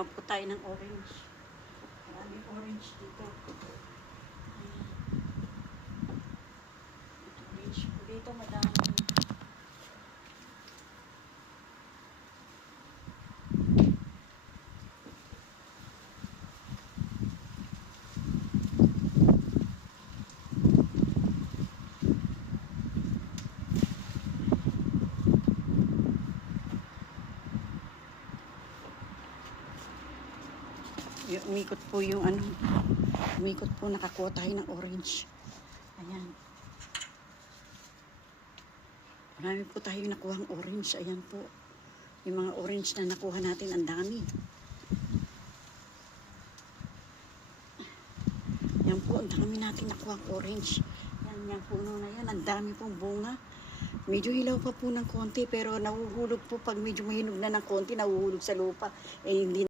Kumuha po tayo ng orange. Maraming orange dito. Orange po dito, madami. Umikot po yung umikot po, nakakuha tayo ng orange. Ayan. Marami po tayo nakuhang orange. Ayan po. Yung mga orange na nakuha natin, ang dami. Yan po, ang dami natin nakuhang orange. Yan puno na yan. Ang dami pong bunga. Medyo hilaw pa po ng konti, pero nahuhulog po pag medyo mahinog na ng konti, nahuhulog sa lupa. Eh, hindi